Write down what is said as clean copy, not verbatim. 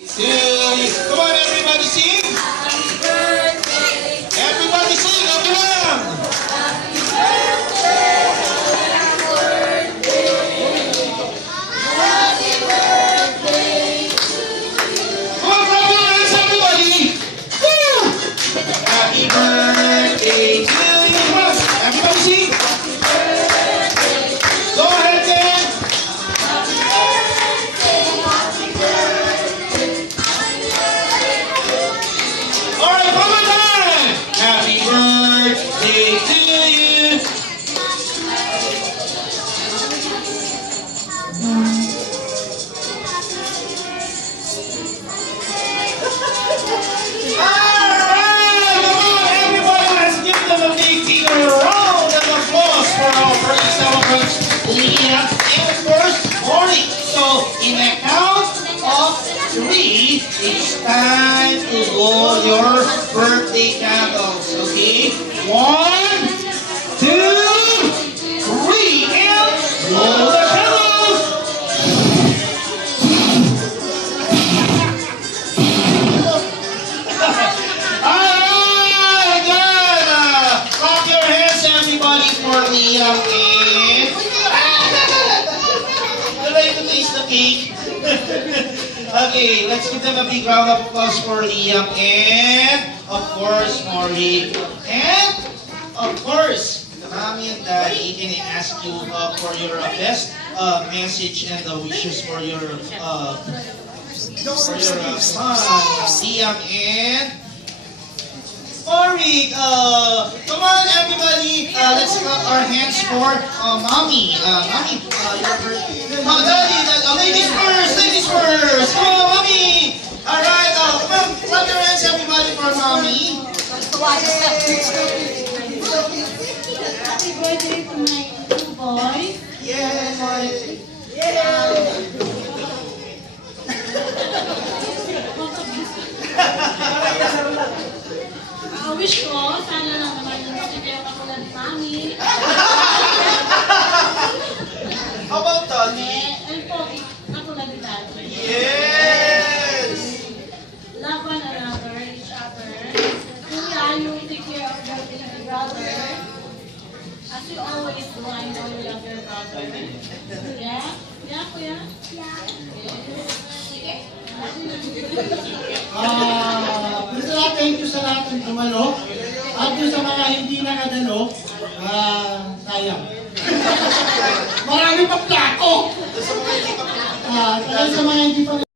Come on, everybody sing. Happy birthday. Everybody sing. Everyone. Happy birthday. Happy birthday. Happy birthday to you. Come on, clap your hands, everybody. Woo! Happy birthday to you. Come on, everybody sing. Happy birthday. Go ahead, Dan. Happy birthday. Happy birthday. All right, one more time. Happy birthday to you. Alright, come on, everybody, let's give them a big round of applause for our birthday celebrants, Leah and of course, Mori. So, in a count of 3, it's time to blow your birthday candles, okay? 1, 2, 3, and blow the candles! Alright, good! Clap your hands, everybody, for Liam and... You like to taste the cake? Okay, let's give them a big round of applause for Liam and, of course, Maury. And, of course, the mommy and daddy can ask you for your best message and wishes for your son, Liam and Maury. Come on, everybody. Let's clap our hands for mommy. Mommy, your birthday. Daddy, ladies first. Ladies first. Come on, mommy. All right. Come on, clap your hands, everybody, for mommy. Happy birthday to my two boys. Wish ko, sana lang naman yung kayo katulad ni Mami. How about daddy? And po, katulad ni Daddy. Yes. Love one another, each other. Kuya, you take care of your baby brother. As you always do, I know you love your brother. Yeah? Yeah, Kuya? Yeah. Sige. Thank you sa lahat ng tumalo. At yung sa mga hindi nakadalo, sayang. Marami pa plako. Sa mga hindi pa